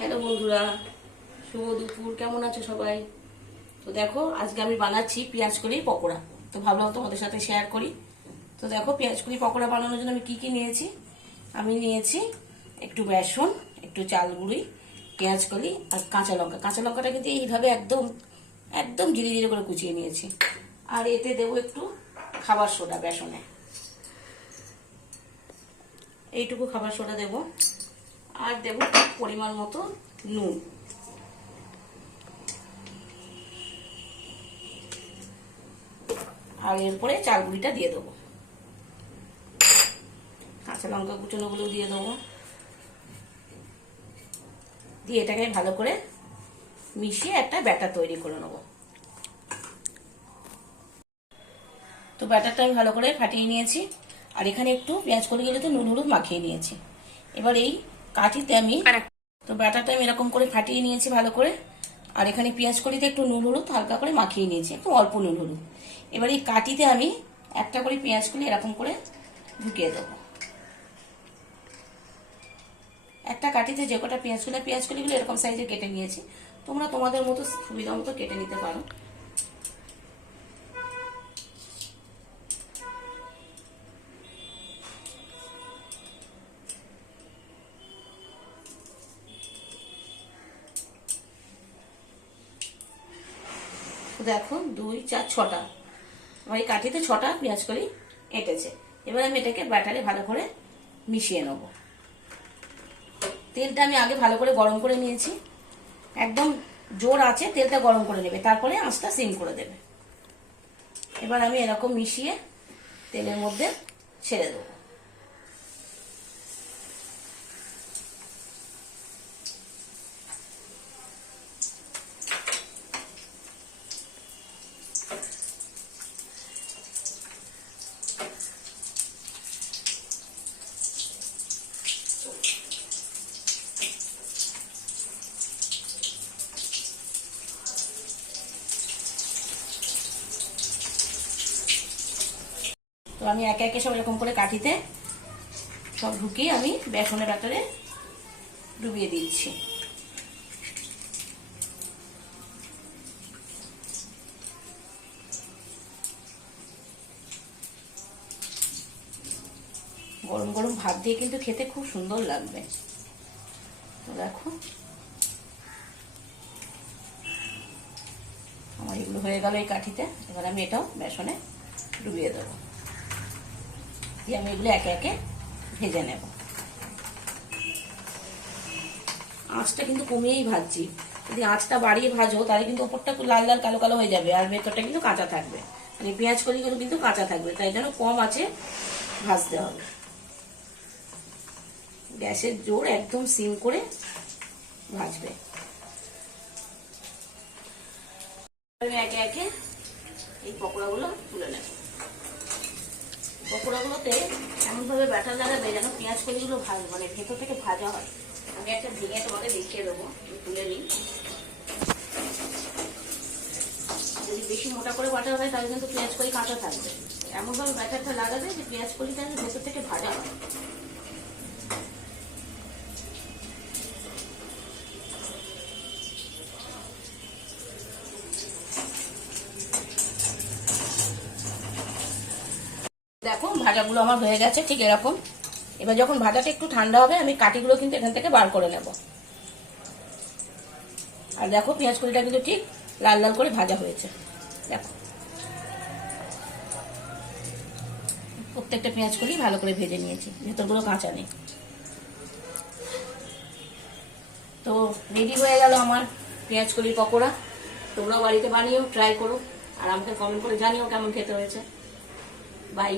Hello বন্ধুরা, শুভ দুপুর। কেমন আছো সবাই? তো দেখো, আজকে আমি বানাচ্ছি পেঁয়াজ কলি পকোড়া। তো ভাবলাম তোমাদের সাথে শেয়ার করি। তো দেখো, পেঁয়াজ কলি পকোড়া বানানোর জন্য আমি কি কি নিয়েছি। আমি নিয়েছি একটু বেসন, একটু চাল গুঁড়ি, পেঁয়াজ কলি আর কাঁচা লঙ্কা। কাঁচা লঙ্কাটা কিন্তু এইভাবে একদম একদম জিরে জিরে করে কুচিয়ে নিয়েছি। আর এতে দেবো একটু খাবার সোডা, বেসনে এইটুকু খাবার সোডা দেবো। আর দেবো পরিমাণ মতো নুন। আর এরপরে চাল গুঁড়িটা দিয়ে দেবো, কাঁচা লঙ্কা কুচনোগুলো দিয়ে দেবো, দিয়ে এটাকে ভালো করে মিশিয়ে একটা ব্যাটার তৈরি করে নেবো। তো ব্যাটারটা আমি ভালো করে ফাটিয়ে নিয়েছি। আর এখানে একটু পেঁয়াজ কলিগুলোতে নুন হলুদ মাখিয়ে নিয়েছি। এবার এই কাঠিতে আমি তো ব্যাটারটা আমি এরকম করে ফাটিয়ে নিয়েছি ভালো করে। আর এখানে পেঁয়াজ কলিতে একটু নুন হলুদ হালকা করে মাখিয়ে নিয়েছি, একটু অল্প নুন হলুদ। এবার এই কাঠিতে আমি একটা করে পেঁয়াজ কলি এরকম করে ঢুকিয়ে দেবো। একটা কাঠিতে যে কটা পেঁয়াজ কলিগুলো এরকম সাইজে কেটে নিয়েছি। তোমরা তোমাদের মতো সুবিধা মতো কেটে নিতে পারো। দেখো 2 4 6টা আমার এই কাঠিতে 6টা পেঁয়াজ কলি এঁটেছে। এবার আমি এটাকে ব্যাটারে ভালো করে মিশিয়ে নেব। তেলটা আমি আগে ভালো করে গরম করে নিয়েছি। একদম জোর আছে তেলটা গরম করে নেবে, তারপরে আঁচটা সিম করে দেবে। এবার আমি এরকম মিশিয়ে তেলের মধ্যে ছেড়ে দেবো। তো আমি একে একে সব এরকম করে কাঠিতে সব ঢুকিয়ে আমি বেসনের ব্যাটারে ডুবিয়ে দিচ্ছি। গরম গরম ভাত দিয়ে কিন্তু খেতে খুব সুন্দর লাগবে। তো দেখো আমার এগুলো হয়ে গেল এই কাঠিতে। এবার আমি এটাও বেসনে ডুবিয়ে দেবো, দিয়ে আমি এগুলো একে একে ভেজে নেব। আঁচটা কিন্তু কমিয়েই ভাজছি। যদি আঁচটা বাড়িয়ে ভাজো তাহলে কিন্তু ওপরটা লাল লাল কালো কালো হয়ে যাবে, আর ভেতরটা কিন্তু কাঁচা থাকবে। মানে পেঁয়াজ কলিগুলো কিন্তু কাঁচা থাকবে, তাই জন্য কম আঁচে ভাজতে হবে। গ্যাসের জোর একদম সিম করে ভাজবে। আমি একে একে এই পকোড়াগুলো তুলে নেব। পকোড়াগুলোতে এমনভাবে ব্যাটার লাগাবে যেন পেঁয়াজ কলিগুলো মানে ভেতর থেকে ভাজা হয়। আমি একটা ভেঙে তোমাদের দেখিয়ে দেবো, তুলে নিই। যদি বেশি মোটা করে বাটা হয় তাহলে কিন্তু পেঁয়াজ কলি কাঁচা থাকবে। এমনভাবে ব্যাটারটা লাগাবে যে পেঁয়াজ কলিটা ভেতর থেকে ভাজা হয়। দেখো ভাজাগুলো আমার হয়ে গেছে ঠিক এরকম। এবার যখন ভাজাটা একটু ঠান্ডা হবে আমি কাঠিগুলো কিন্তু এখান থেকে বার করে নেব। আর দেখো পেঁয়াজ কলিটা কিন্তু ঠিক লাল লাল করে ভাজা হয়েছে। দেখো প্রত্যেকটা পেঁয়াজ কলি ভালো করে ভেজে নিয়েছি, ভেতরগুলো কাঁচা নেই। তো রেডি হয়ে গেল আমার পেঁয়াজ কলি পকোড়া। তোমরাও বাড়িতে বানিয়েও ট্রাই করো, আর আমাকে কমেন্ট করে জানিও কেমন খেতে হয়েছে। বাই।